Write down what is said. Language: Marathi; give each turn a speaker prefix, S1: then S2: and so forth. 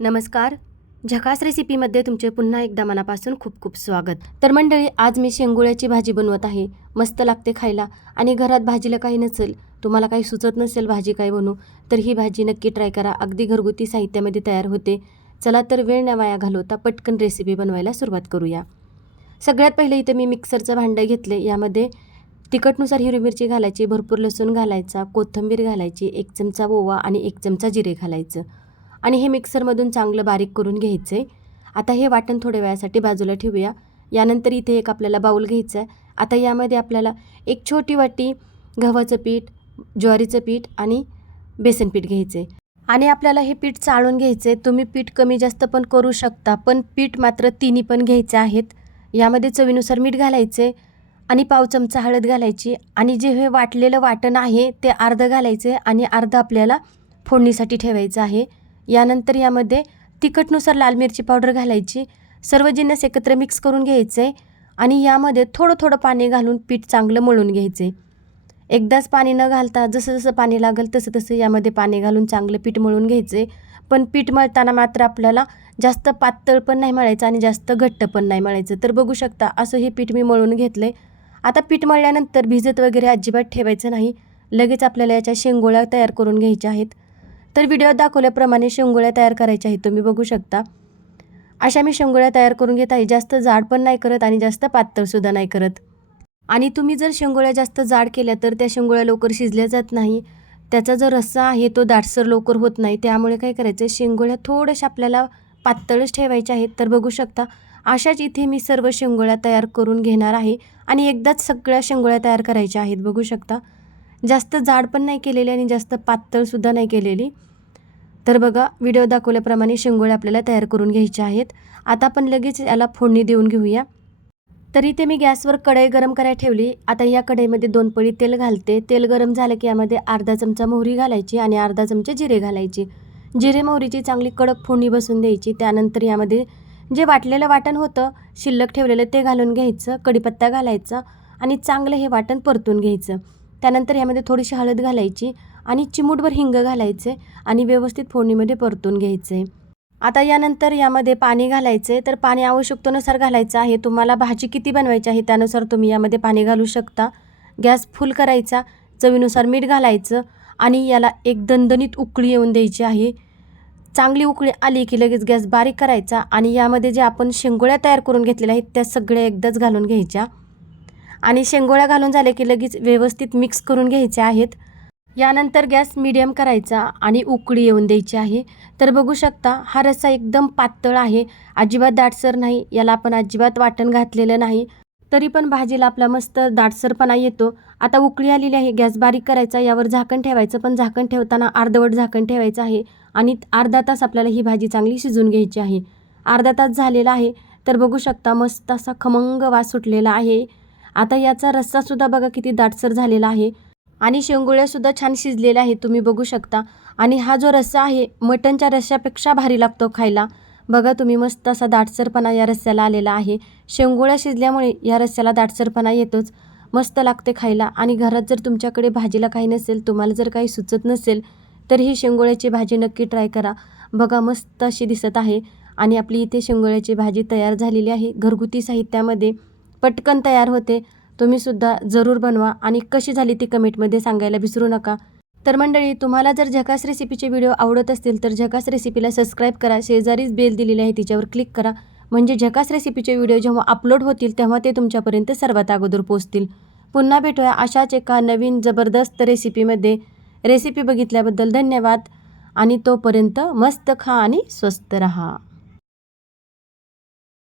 S1: नमस्कार. झकास रेसिपीमध्ये तुमचे पुन्हा एकदा मनापासून खूप खूप स्वागत. तर मंडळी आज मी शेंगुळ्याची भाजी बनवत आहे. मस्त लागते खायला आणि घरात भाजीला काही नसेल तुम्हाला काही सुचत नसेल भाजी काय बनवू तर ही भाजी नक्की ट्राय करा. अगदी घरगुती साहित्यामध्ये तयार होते. चला तर वेळ न वाया घालवता पटकन रेसिपी बनवायला सुरुवात करूया. सगळ्यात पहिले इथे मी मिक्सरचं भांडं घेतले यामध्ये तिखटनुसार हिरवी मिरची घालायची भरपूर लसूण घालायचा कोथिंबीर घालायची एक चमचा ओवा आणि एक चमचा जिरे घालायचं. आणि हे मिक्सरमधून चांगलं बारीक करून घ्यायचं आहे आता हे वाटण थोड्या वेळासाठी बाजूला ठेवूया. यानंतर इथे एक आपल्याला बाऊल घ्यायचं आहे आता यामध्ये आपल्याला एक छोटी वाटी गव्हाचं पीठ ज्वारीचं पीठ आणि बेसन पीठ घ्यायचं आहे आणि आपल्याला हे पीठ चाळून घ्यायचं आहे तुम्ही पीठ कमी जास्त पण करू शकता पण पीठ मात्र तिन्ही पण घ्यायचं आहेत. यामध्ये चवीनुसार मीठ घालायचं आहे आणि पाव चमचा हळद घालायची आणि जे हे वाटलेलं वाटण आहे ते अर्धं घालायचं आहे आणि अर्धं आपल्याला फोडणीसाठी ठेवायचं आहे. यानंतर यामध्ये तिखटनुसार लाल मिरची पावडर घालायची सर्व जिन्नस एकत्र मिक्स करून घ्यायचं आहे आणि यामध्ये थोडं थोडं पाणी घालून पीठ चांगलं मळून घ्यायचं. आहे एकदाच पाणी न घालता जसं जसं पाणी लागेल तसं तसं यामध्ये पाणी घालून चांगलं पीठ मळून घ्यायचं. आहे पण पीठ मळताना मात्र आपल्याला जास्त पातळ पण नाही मळायचं आणि जास्त घट्ट पण नाही मळायचं. तर बघू शकता असं हे पीठ मी मळून घेतलं आहे आता पीठ मळल्यानंतर भिजत वगैरे अजिबात ठेवायचं नाही. लगेच आपल्याला याच्या शेंगोळ्या तयार करून घ्यायच्या आहेत. तर व्हिडिओत दाखवल्याप्रमाणे शेंगोळ्या तयार करायच्या आहेत. तुम्ही बघू शकता. अशा मी शेंगोळ्या तयार करून घेत आहे. जास्त जाड पण नाही करत आणि जास्त पातळसुद्धा नाही करत. आणि तुम्ही जर शेंगोळ्या जास्त जाड केल्या तर त्या शेंगोळ्या लवकर शिजल्या जात नाही. त्याचा जो रस्सा आहे तो दाटसर लवकर होत नाही. त्यामुळे काय करायचं शेंगोळ्या थोड्याशा आपल्याला पातळच ठेवायच्या आहेत. तर बघू शकता अशाच इथे मी सर्व शेंगोळ्या तयार करून घेणार आहे. आणि एकदाच सगळ्या शेंगोळ्या तयार करायच्या आहेत. बघू शकता जास्त जाड पण नाही केलेली आणि जास्त पातळसुद्धा नाही केलेली. तर बघा व्हिडिओ दाखवल्याप्रमाणे शेंगोळे आपल्याला तयार करून घ्यायचे आहेत. आता आपण लगेच याला फोडणी देऊन घेऊया. तरी ते मी गॅसवर कढई गरम करायला ठेवली. आता या कढईमध्ये दोन पळी तेल घालते. तेल गरम झालं की यामध्ये अर्धा चमचा मोहरी घालायची आणि अर्धा चमचे जिरे घालायची. जिरे मोहरीची चांगली कडक फोडणी बसून द्यायची. त्यानंतर यामध्ये जे वाटलेलं वाटण होतं शिल्लक ठेवलेलं ते घालून घ्यायचं. कढीपत्ता घालायचा आणि चांगलं हे वाटण परतून घ्यायचं. त्यानंतर यामध्ये थोडीशी हळद घालायची आणि चिमूटभर हिंग घालायचे आणि व्यवस्थित फोडणीमध्ये परतून घ्यायचे. आता यानंतर यामध्ये पाणी घालायचे. तर पाणी आवश्यकतेनुसार घालायचं आहे. तुम्हाला भाजी किती बनवायची आहे त्यानुसार तुम्ही यामध्ये पाणी घालू शकता. गॅस फुल करायचा. चवीनुसार मीठ घालायचं आणि याला एक दणदणीत उकळी येऊन द्यायची आहे. चांगली उकळी आली की लगेच गॅस बारीक करायचा आणि यामध्ये जे आपण शेंगोळ्या तयार करून घेतलेल्या आहेत त्या सगळ्या एकदाच घालून घ्यायच्या. आणि शेंगोळ्या घालून झाले की लगेच व्यवस्थित मिक्स करून घ्यायच्या आहेत. यानंतर गॅस मिडियम करायचा आणि उकळी येऊन द्यायची आहे. तर बघू शकता हा रस्सा एकदम पातळ आहे. अजिबात दाटसर नाही. याला आपण अजिबात वाटण घातलेलं नाही. तरी पण भाजीला आपला मस्त दाटसरपणा येतो. आता उकळी आलेली आहे. गॅस बारीक करायचा. यावर झाकण ठेवायचं. पण झाकण ठेवताना अर्धवट झाकण ठेवायचं आहे. आणि अर्धा तास आपल्याला ही भाजी चांगली शिजून घ्यायची आहे. अर्धा तास झालेला आहे. तर बघू शकता मस्त असा खमंग वास सुटलेला आहे. आता याचा रस्सासुद्धा बघा किती दाटसर झालेला आहे. आणि शेंगोळ्यासुद्धा छान शिजलेल्या आहेत तुम्ही बघू शकता. आणि हा जो रस्सा आहे मटणच्या रस्स्यापेक्षा भारी लागतो खायला. बघा तुम्ही मस्त असा दाटसरपणा या रस्स्याला आलेला आहे. शेंगोळ्या शिजल्यामुळे या रस्स्याला दाटसरपणा येतोच. मस्त लागते खायला. आणि घरात जर तुमच्याकडे भाजीला काही नसेल तुम्हाला जर काही सुचत नसेल तर ही शेंगोळ्याची भाजी नक्की ट्राय करा. बघा मस्त अशी दिसत आहे. आणि आपली इथे शेंगोळ्याची भाजी तयार झालेली आहे. घरगुती साहित्यामध्ये पटकन तयार होते. तुम्हीसुद्धा जरूर बनवा आणि कशी झाली ती कमेंटमध्ये सांगायला विसरू नका. तर मंडळी तुम्हाला जर झकास रेसिपीचे व्हिडिओ आवडत असतील तर झकास रेसिपीला सबस्क्राईब करा. शेजारीच बेल दिलेली आहे तिच्यावर क्लिक करा. म्हणजे झकास रेसिपीचे व्हिडिओ जेव्हा अपलोड होतील तेव्हा ते तुमच्यापर्यंत सर्वात अगोदर पोहोचतील. पुन्हा भेटूया अशाच एका नवीन जबरदस्त रेसिपीमध्ये. रेसिपी बघितल्याबद्दल धन्यवाद. आणि तोपर्यंत मस्त खा आणि स्वस्त रहा.